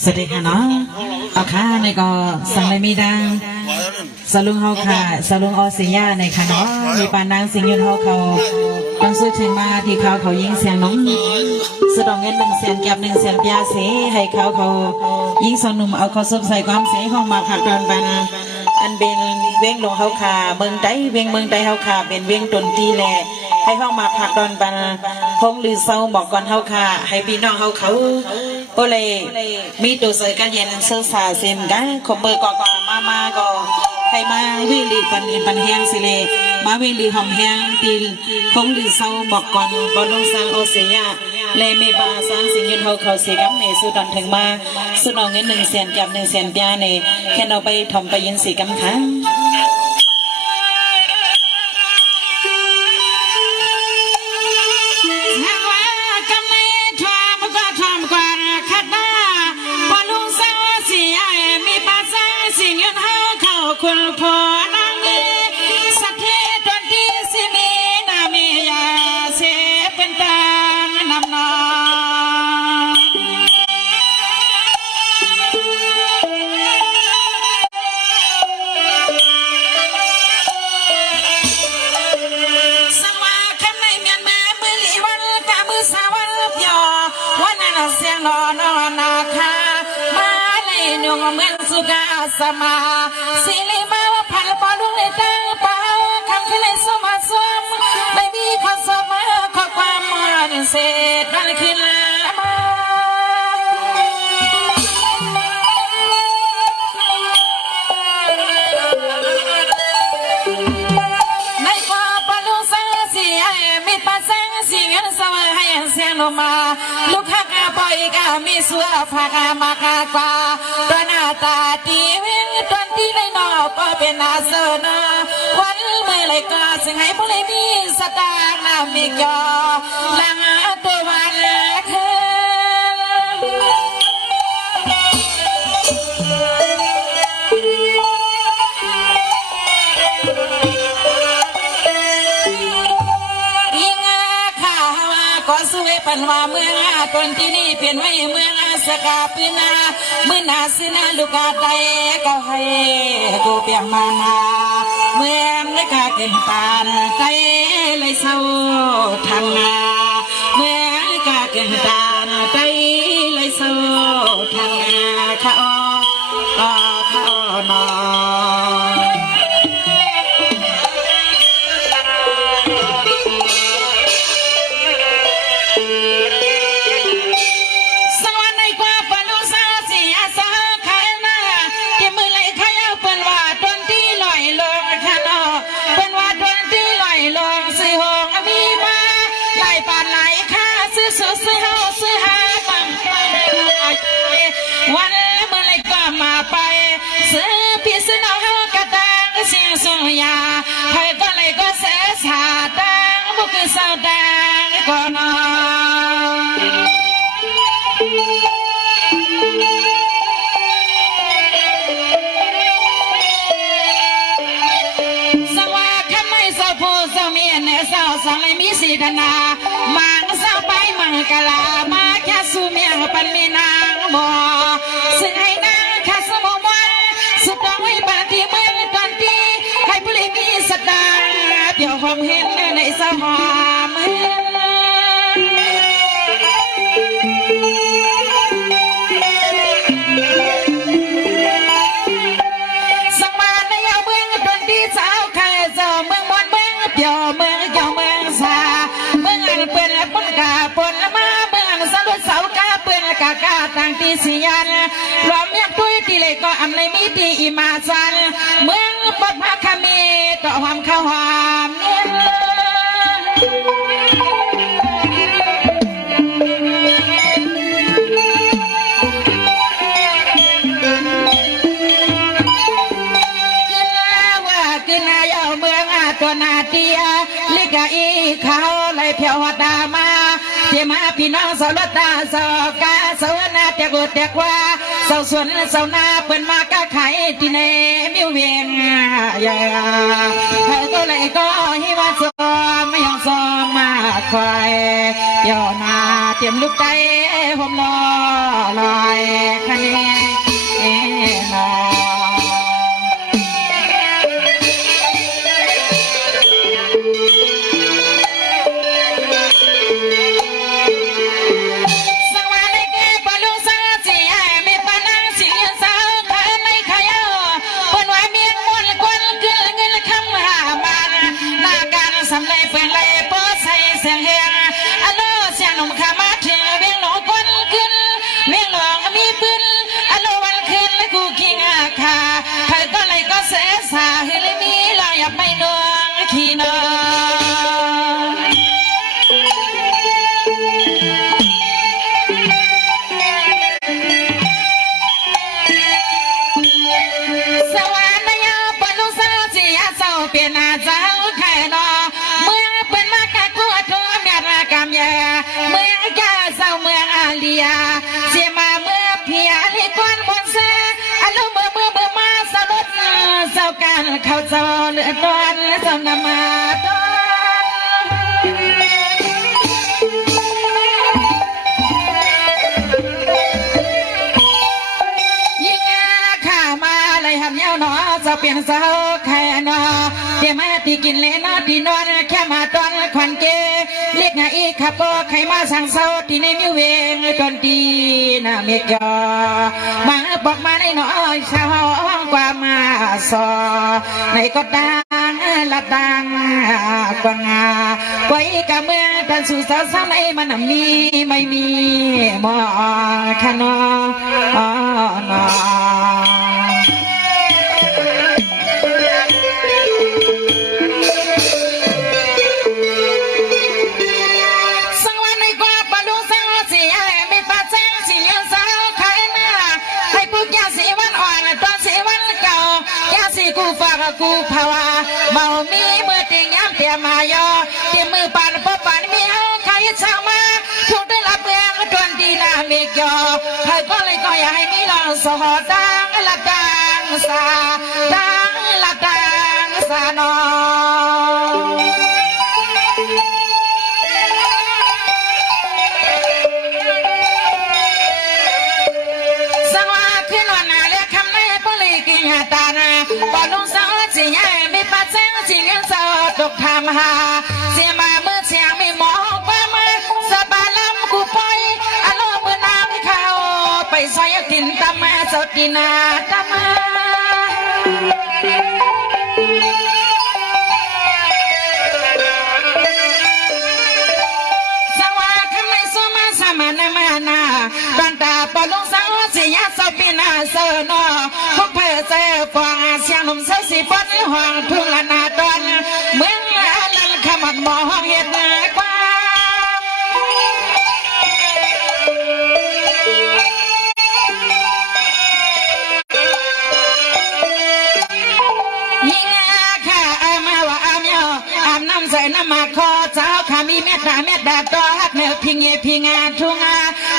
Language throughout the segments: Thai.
สวัสดีค่ะเนาะเอาค่ะในก็สั่งในมีดังสลุงเฮาค่ะสลุงออสิยาในค่ะเนาะมีปานนางสิงยืนเฮาเขาต้องซื้อถึงมาที่เขายิงเสียงน้องสะดองเงิน100,000แก็บ100,000ปยาเสให้เขายิงสองหนุ่มเอาเขาซุบใส่ความเสียห้องมาผักดอนบันอันเป็นเว้งลงเฮาค่ะเมืองใดเว้งเมืองใดเฮาค่ะเป็นเว้งตนตีแหละให้ห้องมาผักดอนบันพงลือเศร้าบอกก่อนเฮาค่ะให้พี่น้องเฮาเขาก็เลยมีตัวเสือกันเย็นเสือสาเซนกันขบเบอร์ก่อนมาก็ให้มาวิ่งลีปันแห้งสิเลมาวิ่งลีหอมแห้งตีพงลือเศร้าบอกก่อนลงสร้างโอเสียและมีบาสร้างสิ่งยืนเขาเสียกับในสุดดันถึงมาสุดเอาเงิน100,000กับ100,000ปยาในแค่เราไปทำไปยินสีกันค่ะคุณพ่อนางเอสักเทตอนที่สิมีนามียาเสเป็นตานำนาสังวาคำในเมียนมามือลีวันกามือสาวันเพียววันนั้นเสียงนอนนาคามาเลยหนุ่มเหมือนสุกาสมาสิลิมาพันปอลุงในตั้งเปล่าคำขึ้นในสมาสมไม่มีข้อสอบมาข้อความมันเสร็จมันขึ้นมาในกว่าปอลุงสังสีมีปัสสังสีเงินสวายให้เสียงลงมาลูกข้ากาปอยกามีสัวพากามากากว่าตัวหน้าตาดีเวียงตอนที่ในนอก็เป็นอาเซนาวันเมื่อไรก็สิ่งให้พวกเลยมีสตางค์น้ำมีจอลังตัววันคืก็สวยปันว่าเมืองตนที่นี่เปลี่ยนไว้เมืองสกาปืนาเมื่อนาสินาลูกาไตก็ให้กูเปียกมานาเมืองไม่กาเกินปานไตเลยเศร้าทางนาเมืองกาเกินปานไตเลยเศร้าทางนาข้านอวันเมื่อไรก็มาไปซื้อพี่ซื้อน้องเฮากระตังเสียงส่งยาใครก็เลยก็เสียสาตังบุกสาวตังก็นอนสังว่าคำไม่สาวผู้สาวเมียนสาวสังเลยมีสีธนามังสาวไปมังกะลามาแค่สู้เมียปันมีนางบ่ซึ่งให้นางข้าสมวันสุดต้องไว้ปฏิเมืองตอนที่ให้ผู้เลยมีสตางค์เดี๋ยวความเห็นในสหามือสังมาในเอาเมืองตอนที่สาวใครเจ้าเมืองมอนเมืองเดี๋ยวเมืองสาเมืองอันเปื่อนและปนกาปนละมาเมืองอันสะดุดเสากาเปื่อนกากาต่างที่เสียนรวมยักษ์ตุ้ยที่เลยก็อำในมีที่อิมาจันเมืองปดพาคามีต่อความข้าวหามเนี่ยกินายเอาเมืองตัวนาเตียลิกาอีเขาเลยเพียวดามาเที่ยมาพี่น้องสาวตาสาวกาสาวนาเตียกเตียกว่าสาวสวนสาวนาเปิ่นมากะไข่ที่เนมิวเวียงอย่าก็เลยก็ฮิวาซอไม่ยอมซอมาคอยย่อนาเตรียมลูกใจผมรอลอยคัน ยาเสียมาเมื่อเพียลิควันบนเสอารมณ์เมื่อมาสลดเจ้าการเข้าจอเลือดตอนเจ้านำมาตจะเปลี่ยนเสาใครนอเดี๋ยวมาตีกินเลนอตีนอนแค่มาตอนควันเกเรียกไงอีกขับก็ใครมาสั่งเสาตีในมิวเวงตอนตีน่าเมกอมาบอกมาในน้อยชาวห้องกว่ามาสอในก็ดังละดังกว่างาไว้กับเมื่อแต่สู่สาวสาวในมันมีไม่มีมอขนอนอกูภาวะเมามีมือติงย้ำเตียมายอเตียมือปั่นพบปั่นมีเอาใครช่างมาถูกได้รับเพียงตวนดีนาเมกยอใครก็เลยก็อยากให้มีเราสอดังละดังสาดังละดังสานอสังวาขึ้นวันนาเรียกคำในปลีกิยาตานาบอลลงสังสิยายไม่ปัดเสียงสิเงินสาวตกทำหาเสียมาเมื่อเสียงไม่มองไปมาสบายลำกูปล่อยอารมณ์เมื่อน้ำเข้าไปซอยกินตามาสดกินนาตามาสังวาคำในสมาสมานามานาตอนตาบอลลงสังสิยาสบินาเสนอพวกเพื่อเจ้าฟองเสียงหนุ่มเสือสีฟันห่วงทุ่งละนาตอนเมืองลันขมัดมองเห็ดกว่ายิ่งข้าอามาว่าอามยออาบน้ำใส่น้ำมาคอเจ้าข้ามีเม็ดดาก็ฮักเนื้อพิงเงพิงาทุ่ง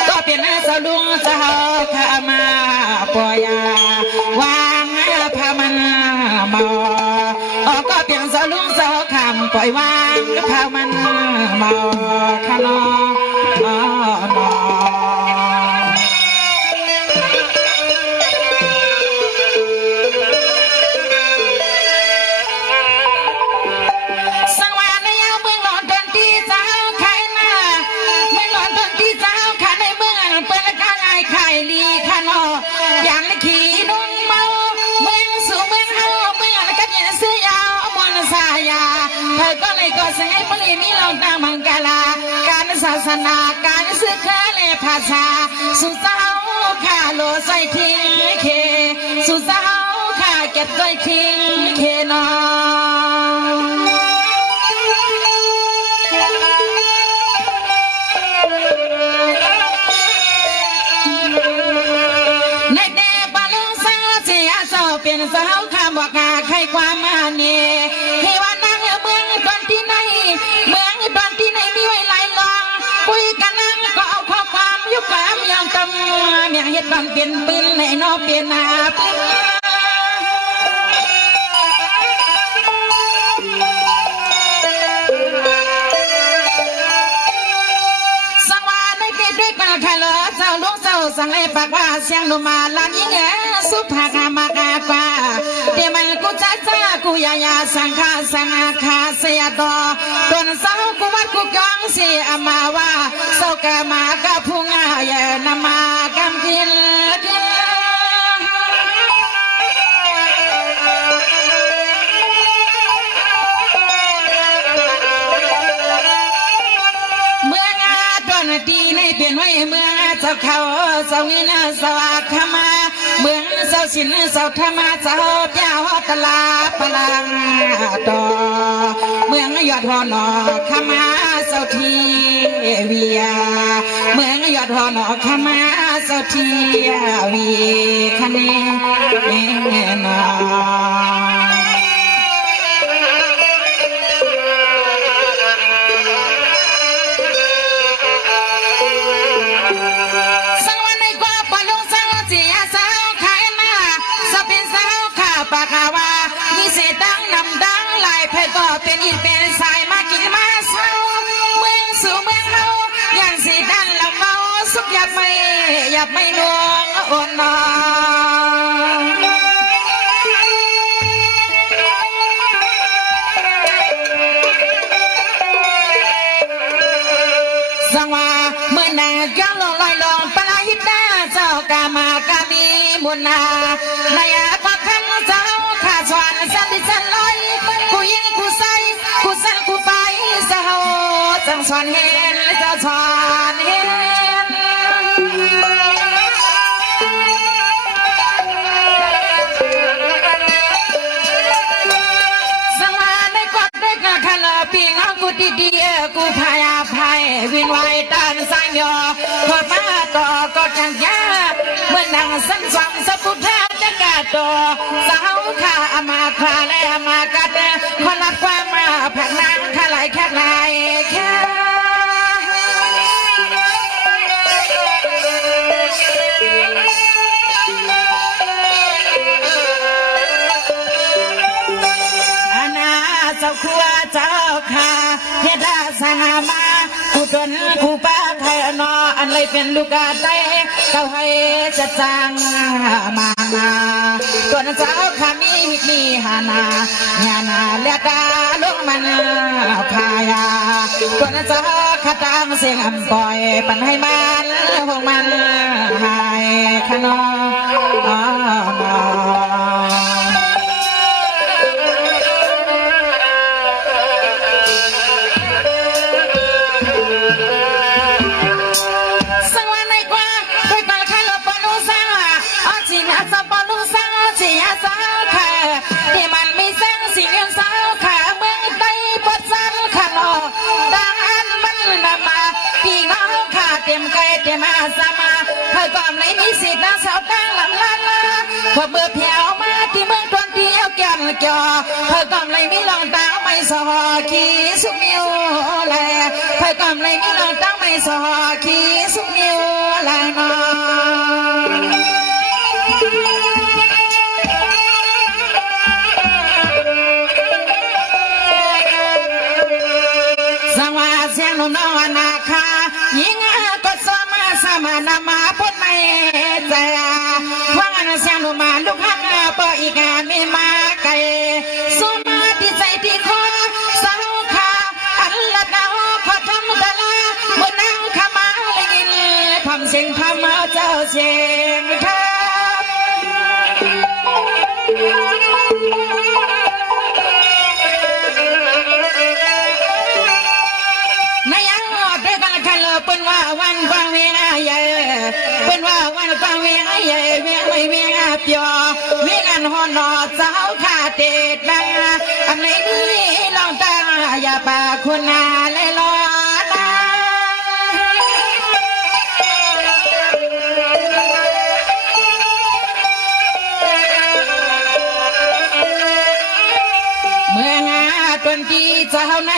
ก็เปลี่ยนสาวลุงเจ้าข้ามาปอยาวางพามันเมาก็เปลี่ยนสาวลุงเจ้าคำปล่อยวางพามันเมาขนอนอสังวาในยามเมืองหลอนเดินที่เจ้าใครมาเมืองหลอนเดินที่เจ้าข้าในเมืองเปิดข้างไอ้ไข่ลีขนออย่างขี่นุ่งเมาเมืองสู่เมืองเฮาเมืองกันยันซื้อยาวมวลสายาเธอก็เลยก็สังให้ปลีมีเราตามมังกลาการศาสนาการสื่อเคเลภาษาสุสาวข้าโลใส่ทิ้งเคสุสาวข้าเก็บใส่ทิ้งเคนอเปลี่ยนสาวข้ามบอกหาใครความมาเนี่ยให้ว่านั่งเมืองตอนที่ไหนเมืองตอนที่ไหนมีไว้หลายลองคุยกันนั่งก็เอาข้อความยุบความยังตำเมียเฮ็ดตอนเปลี่ยนปืนในนอกเปลี่ยนหน้าสังวาได้เกิดด้วยกันใครเหรอเจ้าลูกเจ้าสังเลยปากว่าเสียงลมมาลานยิ่งแย่สุภาคามากากว่าเดี๋ยวมันกูจ้ากูยาสังฆาสังอาคาเสียต่อตนสาวกูวัดกูกองเสียมาว่าเศร้าแกมากะพุงอาเยนมากำกินเมืองอาตนตีในเปลี่ยนไว้เมืองเจ้าเขาเจ้าวินาสวัสดิ์ขมาเมืองเจ้าสินเจ้าธรรมะเจ้าเจ้าตลาพลังต่อเมืองยอดหอนอขมาเจ้าทีเวียเมืองยอดหอนอขมาเจ้าทีเวียคะแนน ปากาวามีเศษดังนำดังลายไพ่ก็เป็นอินเป็นสายมากินมาเศร้าเมืองสู่เมืองเฮาอย่างสีดันละเมาสุขอยากไม่นวงอ่อนนอสังว่าเมื่อนางย่องลอยลงปลาหิตาเจ้ากามากามีมุนาในอาพักขันเจ้าข้าสวรรค์สันติสันลอยกูยิงกูใส่กูสั่งกูไปเจ้าจังสวนเห็นเจ้าสวนเห็นสังว่าในกอดได้กะคันปีงกูดีๆกูพายาภัยวินไว้ตันสังยอขอมาต่อก็จังยาเมื่อนางสันสวงสพุทธาจะกาโตสาวข้าอามาคาและอามากัดคนละความมาผักนางข้าไหลแค่ไหลแค่เจ้าครัวเจ้าข้าเฮ็ดอาสามากูจนกูป้าไทยนออันเลยเป็นลูกกาไตเจ้าให้จะจางมาตัวนั้นเจ้าข้ามีหานาญาณาเลียดาลูกมันพายาตัวนั้นเจ้าข้าตามเสียงอ่ำปล่อยปันให้มันพวกมันหายขนอมาสมาเธอก่อนไม่มีสิทธิ์นางสาวกลางหลังลาพอเบื่อเพียวมาที่เมืองตอนเที่ยวแก่นเกี่ยวเธอก่อนไม่มีลองตาไม่สอขี้สุกนิ้วแลเธอก่อนไม่มีลองตาไม่สอขี้สุกนิ้วแลนอสังวาเสียงนุ่มน้องนาคายิงก็สมาสมานามาพุทธไม่ใจว่างเสียงนุ่มมาลูกฮักเปิดอีกมีมาไก่สุมาที่ใจที่คอสาวขาอันละดาวขอทำตะลาเมื่อนางขมาเลยยินทำเสียงทำเจ้าเสียงทเป็นว่าวันฟังเวียใหญ่เป็นว่าวันฟังเวียใหญ่เวียไม่เวียเปียวเวียกันหอนอสาวขาเด็ดบังอันไหนนี่ลองตาอย่าปาคุณนาเลยรอนะเมื่องาตนที่เจ้าใน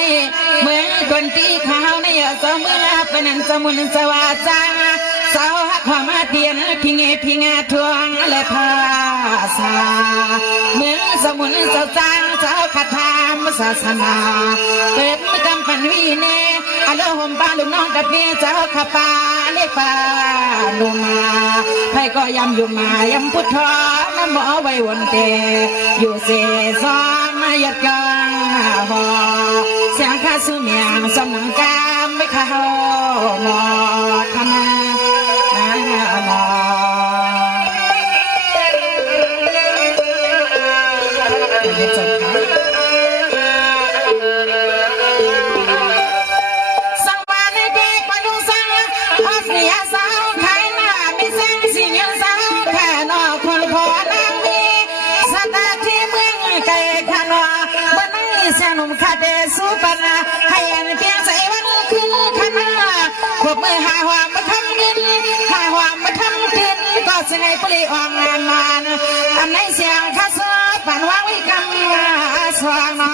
เมื่อตนที่ข้าวในเสมอเป็นอันสมุนสวาจาสาวหักความมาเตียนพิงทวงและภาษาเมื่อสมุนสาวจางสาวขัดธรรมศาสนาเป็นกำปันวีเนอโลหมปาลูกน้องกัดเมียเจ้าขับปาเล็กปาลูมาไพ่ก็ยำอยู่มายำพุทธน้ำหมอไว้วนเตอยู่เสซองมาหยัดกังหอเสียงข้าสู้เมียงสมนังกามไม่เข้าหมอทำหมอสังวาในเด็กปนุสังอาเสียสาวขายหน้าไม่แซงสิ่งยังสาวแค่นอคนพอนางมีสตาที่เมืองไก่ขนอเมื่อนั่งเสียงหนุ่มขาเดสุปนาให้เห็นเพียงใส่วันขึ้นขนาขบมือหาความมาทำกินหาความมาทำกินก็เสนอปลีอ่องงานมานอันในเสียงข้าสวดผ่านวางไว้กำสว่างนอ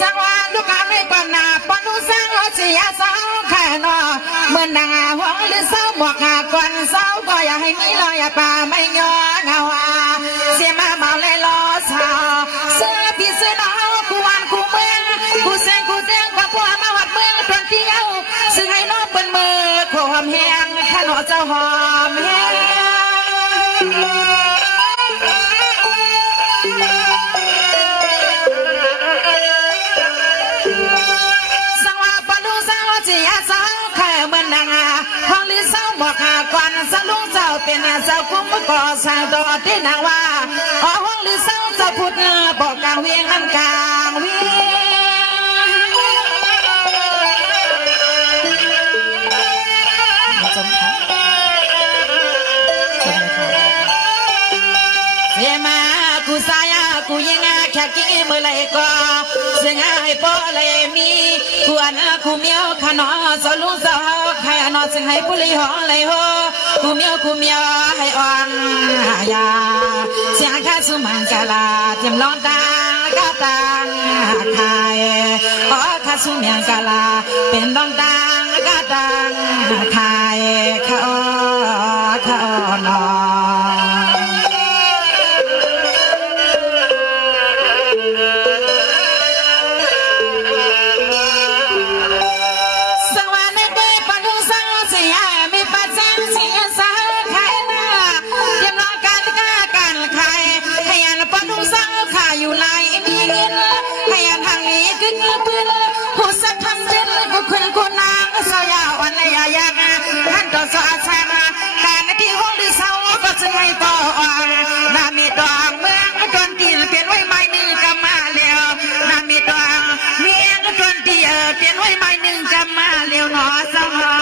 สังวาลูกค้าไม่ปนาปนุสัง สียสาวแค่นอเมื่อนางหัวหรือสาวหมวกก่อนสาวก็อย่าให้มีลอยป่าไม่ย้อนเงาเสียมาเมาเลยล้อสาวเสื้อพี่เสื้อหนาวกูวันกูเมืองกูเสียงกูเสียงกับพวกมาวัดเมืองตอนเที่ยวซึ่งให้น้องเป็นมือความแห้งขนอเจ้าหอมแห้งสังว่าปนุสังว่าจีอาสังแค่เมื่อนางห้องลิสาวบอกก่อนสลุงเจ้าเป็นเจ้าคุ้มก่อสร้างต่อที่นางว่าห้องลิสาวเจ้าพูดบอกกลางเวียงน้ำกลางเวียงเสียมากูสายกูยิงแค่กี้เมื่อไรก็เสียงไอ้ปอเลยมีกูอันกูเมียวขนอสลุงสาวใครนอเสียงให้ปุริหอเลยโฮกูเมียวให้อ่อนยาเสียงแค่สุมังกลาเทียมร้อนตากาตังไข่อ๋อแค่สุเมียงกลาเป็นร้อนตากาตังไข่ข้านออยู่ในนี้ให้อันทางนี้ขึ้นเพื่อนผู้สักทำเป็นผู้คุณคนนางสยาวันในยากท่านต่อสาสนาแต่ในที่ห้องที่เศร้าก็จะให้ต่อนามีดองเมืองจนที่เปลี่ยนไว้ไม่หนึ่งกำมาเลี้ยวนามีดองเมียจนที่เปลี่ยนไว้ไม่หนึ่งกำมาเลี้ยวหนอสังหา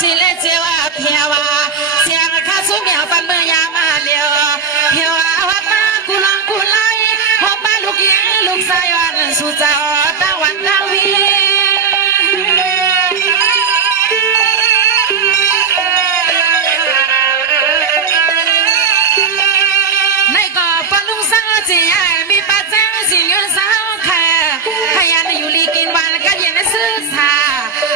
สิเลเจวเพียวเสียงข้าสุเมียฟันเมื่อยามาเลียวเพียววัดมากุลังกุไลหอบบ้านลูกยิงลูกสายวันสู่เจ้าตะวันตะวีในก่อปลุงสาวจีมีป้าแจ้งสิเงินสาวแค่ให้ยันอยู่ลีกินวันก็เย็นซื้อชา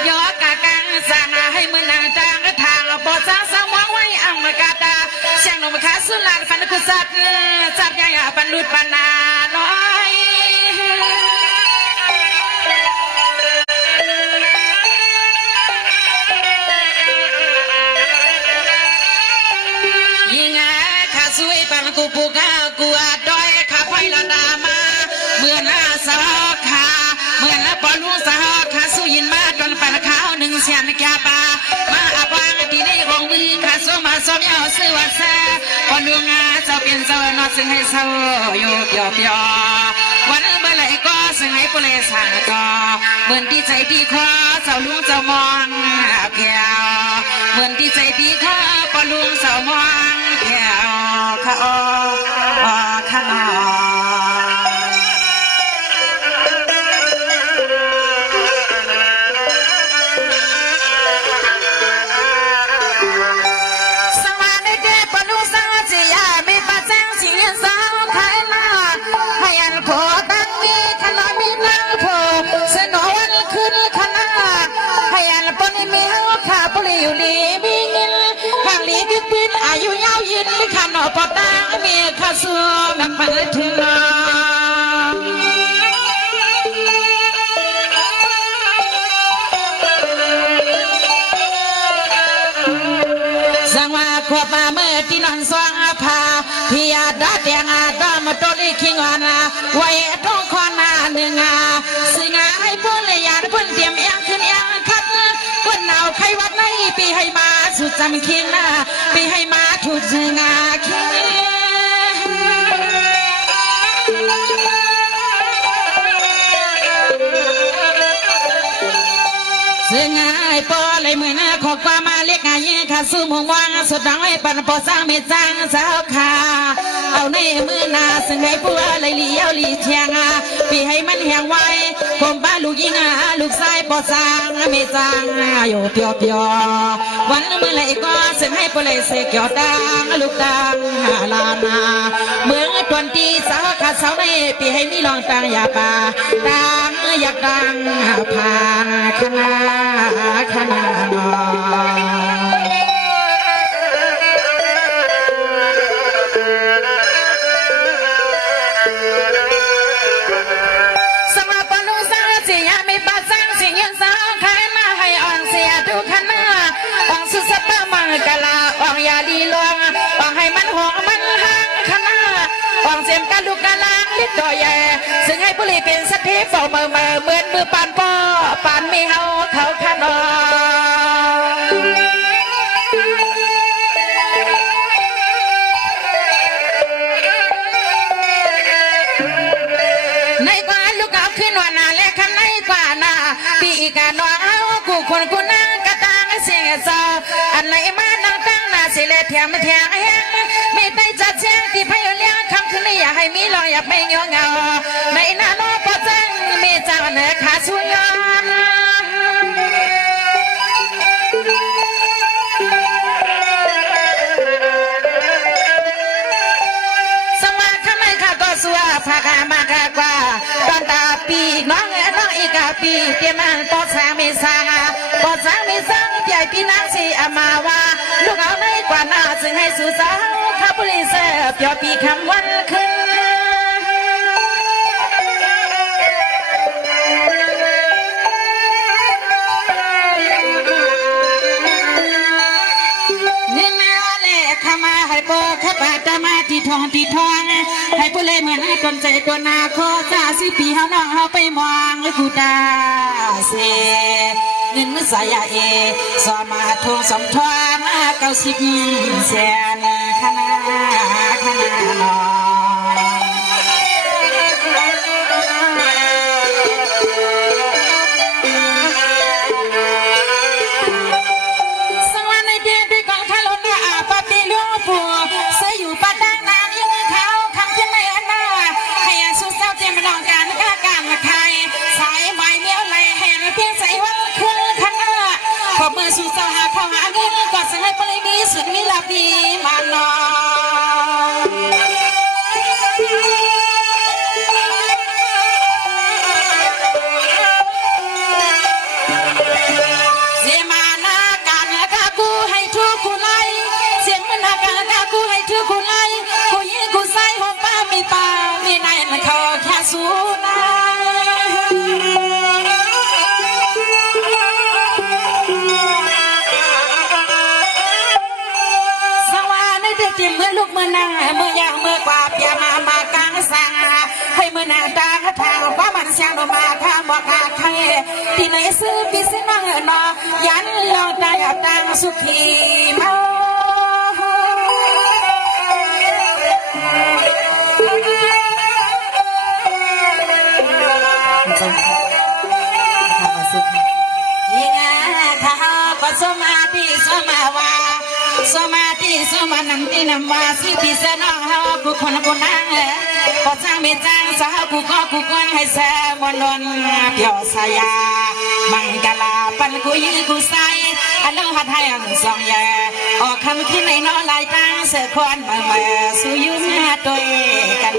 ยอกะกังสั่งให้มือนางจางทางปอดจ้าสมองไว้อังมากาตาเสียงนมขาสุลานฟันกุสัตจับยาปันลุดปานาน้อยยิงขาสวยปันกูปูกากูอาดอยขาไฟละดามาเมื่อหน้าสาวขาเมื่อหน้าปอลุงสาวขาสุยินมาจนปันขาวหนึ่งเสียนแก่ปามาอาบางดีได้ของมือขาสมาสมยาวซื้อว่าแซ่ปอลุงเจ้าเป็นเจ้านอซึ่งให้เศร้าอยู่เปียววันเมื่อไรก็ซึ่งให้ปุเรศาก็เหมือนที่ใจดีคอเจ้าลุงเจ้ามองแผ่วเหมือนที่ใจดีคอปอลุงเจ้ามองแผ่วข้าข้านออยู่ดีมีเงินข้างลีกิปิดอายุยาวยืนข้านอปอตาเมียข้าสู้นักปันถึงสังว่าขวบมาเมื่อที่นอนสว่างพาพี่อาดาเตียงอาดามตลิขิงวาไว้ต้องคอนาหนึ่งสิงาให้พวกเลยาพุ่นเตรียมยังขึ้นยังคัดพุ่นหนาวใครวัดในปีให้มาสุดจำคิงปีให้มาถูกใจงาคิงเสียงไอ้ปอเลยมือหน้าขอความมาเล็กไงข้าสู้มองวางสุดดังไอ้ปันปอสร้างเมจังสาวขา เอาในมือนาซึ่งให้ผัวเลยเลี้ยวลีเชียงปีให้มันแหงไว้ผมบ้าลูกยิงลูกชายปอสร้างไม่จางอยู่เปียวเปียววันมือไหลก็ซึ่งให้ผัวเลยเสกเกี่ยวดังลูกดังลานาเมืองตวนตีสาวขาดสาวในปีให้มีลองตังอย่าป่าดังอยากดังผ่านคณะสำหรับปนุษย์เสียไม่ปัสสังสิ่งยันสาวใครมาให้อ่อนเสียทุกขณะอ่อนสุดสัปมังกะลาอ่อนยาดีลวงอ่อนให้มันหัวมันห่างขณะอ่อนเสียมกันลูกกะลางลิดดอยแย่ซึ่งให้บุรีเป็นสถิตเฝ้าเมื่อเหมือนมือปานป้อปานไม่เฮาเขาขนอในกว่าลูกเอาขึ้นว่านาและคำในกว่านาปีกาน้องเอากูคนกูนั่งกระตังเสียงเศร้าอันไหนมานั่งตั้งนาสิเลเทียมแทงแห้งไม่ได้จัดแจงที่พยเลี้ยงคำคืนนี้อยากให้มีรอยอยากไม่งอเงาในนาโนปะจังมีเจ้าเนื้อขาสุยอนสัวพากามากากว่าตอนตาปีน้องอีกาปีเกี่ยมันปอดสางไม่สางใหญ่พี่นางสีอามาว่าลูกเอาในกว่านาซึ่งให้สู่สาวข้าบริเสพเปียวปีคำวันขึ้นมาให้โบข้าปาตมาที่ทองให้ผู้เล่เหมือนให้ตนใจตัวนาโคซาสิปีเฮาน้องเฮาไปมองเลยกูตาเสเงินมือสายเอสอมาทวงสมทอง90 แสนคณะนอเมื่อสู่สาวหาของหาเงินก็สั่งให้ปริมีสุดมิลาพีมานอเสียมานาการกากูให้ทุกคนไล่เสียงมันนาการกากูให้ทุกคนไล่กูยิงกูใส่หัวป้ามีนายเขาแค่สู้นาจิ้มเมื่อลูกเมื่อนั่งเมื่อยางเมื่อกว่าเปียมากลางสังให้เมื่อนาตาทางว่ามันเสียงออกมาทางบอกขาดใครที่ไหนซื้อปีซื้อนั่งนอยันลองตายตังสุขีมายิ่งถ้าก็สมาธิสมาวาสมาธิสมานันตินำว่าสิพิเศษน้องเฮากูคนกูนั่งก็จ้างไม่จ้างสาวกูก้อนให้แซ่มวนนเปียวสายามังกลาปันกูยิงกูใส่อันน้องหัดให้อันสองแย่ออกคำคิดในน้อลายตาเสือคอนเมื่อสู้ยุ่งตัวกัน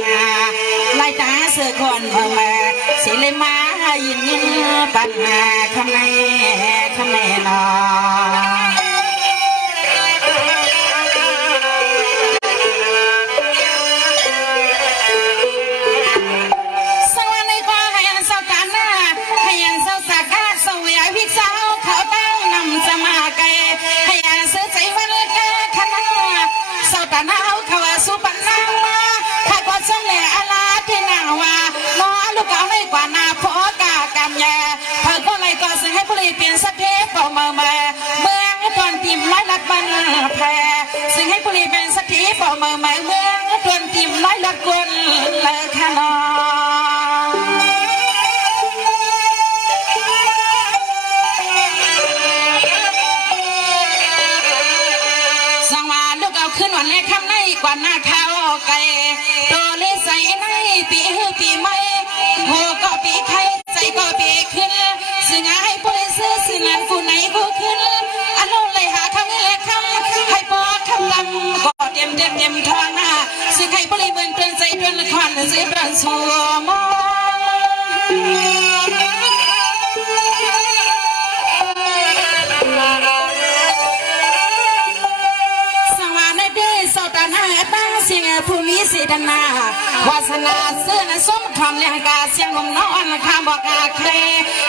ลายตาเสือคอนเมื่อสิเลยมายิงปัญหาคำในนอตาหนาวเขาสุปันนางมาข้าก็เสน่ห์อาลาที่นางว่าน้อลูกเอาไม่กว่านาพอกากำแย่เธอก็เลยก็สั่งให้ผู้ลีเปลี่ยนสเทปเป่าเมื่อเมืองตอนทีมไล่ลัดบันแพรสั่งให้ผู้ลีเป็นสเทปเป่าเมื่อเมืองตอนทีมไล่ลัดกวนเลิกขนอขึ้นวันแรกคำในกว่าหน้าเขา ไก่ตัวเลใส่ในปีใหม่หัวก็ปีไข่ใจก็ปีขึ้นสิ่งให้ผู้ใดซื้อสิ่งนั้นผู้ไหนผู้ขึ้นอารมณ์เลยหาคำเล็กคำให้บอกคำลำก็เตรียมทองหน้าสิ่งให้ผู้ใดเบิ่นเปลี่ยนใจเปลี่ยนละครซื้อเปลี่ยนสัวมอเสียงผู้มีสีดนาวาสนาเสื้อสมคำเลี้ยงกาเสียงลมนอนข้าบอกอาใคร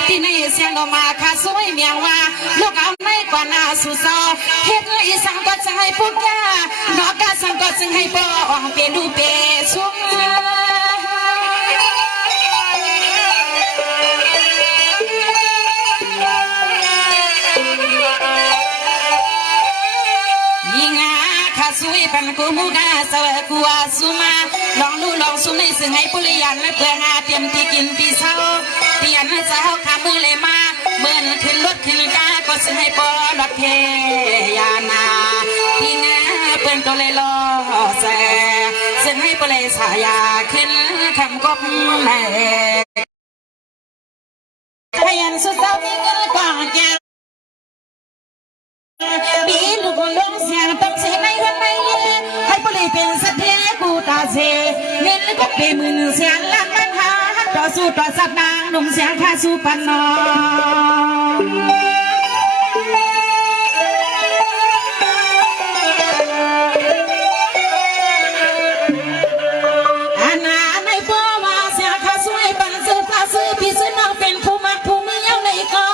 ที่นี่เสียงลมมาข้าสวยเมียงว่าลูกเอาไม่กว่านาสุซอเฮ็ดอีสังก็จะให้พวกแกนอกกาสังก็จึงให้บอกเปดูเปชุ่มสวยปันกูมูกาสวยกูอาสุมาลองดูลองสุนัยซึ่งให้ปุริยันเพื่อหาเตรียมที่กินปีเศร้าเตียนเจ้าขามือเลยมาเมื่อขึ้นรถขึ้นกาก็ซึ่งให้ปอรถเทยานาที่งาเปิ้นตัวเลยล้อแสซึ่งให้ปุริสายาขึ้นคำกบแม่ขยันสุดเจ้ามีเงินกว่าแกบีลูกลงเสียงต้องเสียในวันไม่ให้บริเป็นสัตย์กูตาเสียเงินก็เป็นหมื่นเสียงล้านมันหาต่อสู้ต่อสัตว์นางหนุ่มเสียงข้าสู้ปันนออาณาในพ่อว่าเสียงข้าสู้ให้ปันซื้อฟ้าซื้อพี่ซื้อน้องเป็นผู้มักผู้มีเอาในกอ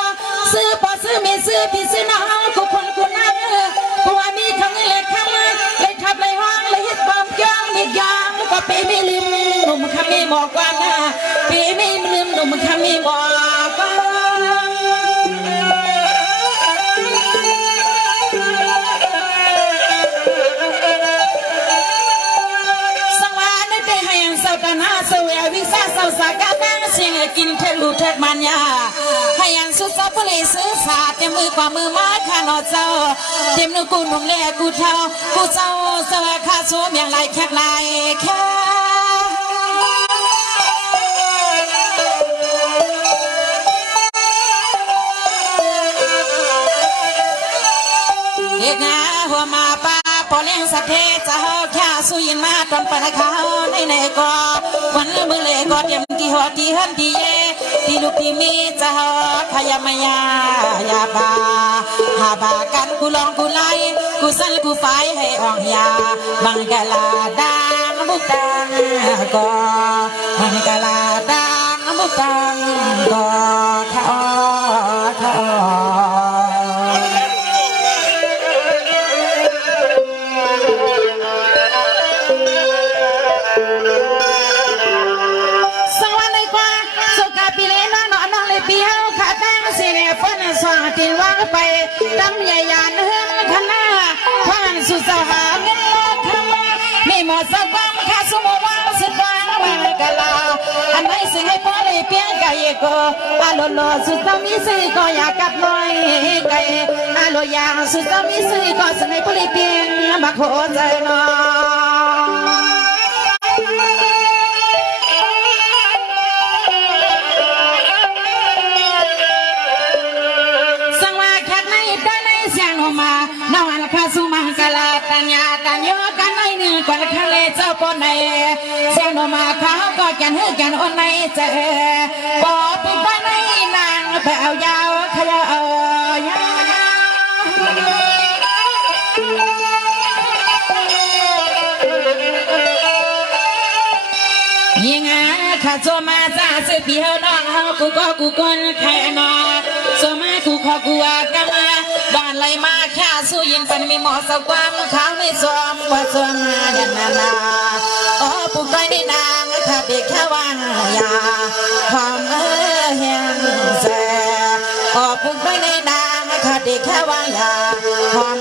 ซื้อพอซื้อไม่ซื้อพี่ซื้อน้องกูคนกูนับกูว่ามีทั้งเล็กทั้งเลยทับเลยห้องเลยยึดบอมย่างมียางก็ปีไม่ลืมหนุ่มคำไม่บอกว่านะปีไม่ลืมหนุ่มคำไม่บอกว่าสังวาในใจให้ยังเศร้าตาหน้าเศร้าแวววิสาเศร้าสากาแม่เสียงกินเทลูเทมันยาให้ยังสุดสับปะเลยซื้อสาเต็มมือกว่ามือไม้ข้านอเจ้าเต็มนึกกูหนุ่มเล่กูเท่ากูเจ้าสวัสดิ์ข้าสวมอย่างไรแค่ไรแค่เอกงาหัวมาป้าพอเลี้ยงสัตว์เทจะเฮาแค่สุยินมาตอนปนเขาในก่อวันมือเล่ก็เตรียมกี่หัวที่หันที่เย่ที่ลูกที่มีจะเฮาขยามายายาบาหาบากันกูลองกูไล่กูสั่นกูไฟให้อ่องยาบังกะลาดังบุกดังก็บังกะลาดังบุกดังก็เขาที่วางไปตั้มใหญ่ยานเฮือนขนาผ่านสุสหาเงินล้านคำมีหมดสักวันข้าสมว่าสุดวันบังกะลาอันไหนสิ่งให้พ่อเลยเพียงไก่ก็อาโลโลสุดตามีสื่อก็อยากกัดน้อยไก่อาโลยางสุดตามีสื่อก็สิ่งให้พ่อเลยเพียงบักโหใจน้อสุมังกลาตัญญาตัญโยกันในหนึ่งก่อนทะเลเจ้าปนในเสียงโนมาเขาก็แกนหื้อแกนอ่อนในเจอปอปิดไปในนางแผ่วยาวขยายยิงข้าโจมาจ้าสืบเปียวน้องเฮากูก็กูคนแค่นอโจมากูขอกูว่ากันมาบ้านไรมาแค่สู้ยินเป็นมีหมอสความเขาไม่สวมว่าสวมมาอย่างนั้นนะโอ้ปุ๊กไปในนางข้าเด็กแค่ว่างยาความเฮียงแสโอ้ปุ๊กไปในนางข้าเด็กแค่ว่างยาความ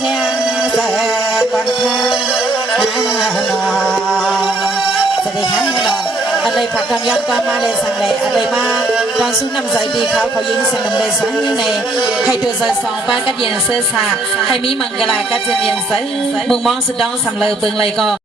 เฮียงแสก่อนข้าสวัสดีครับน้องอะไรผักกำยันก็มาเลยสั่งเลยอะไรมาตอนสู้น้ำใจดีเขายิงสั่งน้ำเลยสั่งนี่ในให้ดูใจสองป้าก็เย็นเสื้อสาให้มีมังกรก็จะเย็นใสมึงมองสุดดองสำเลยเบิ่งเลยก็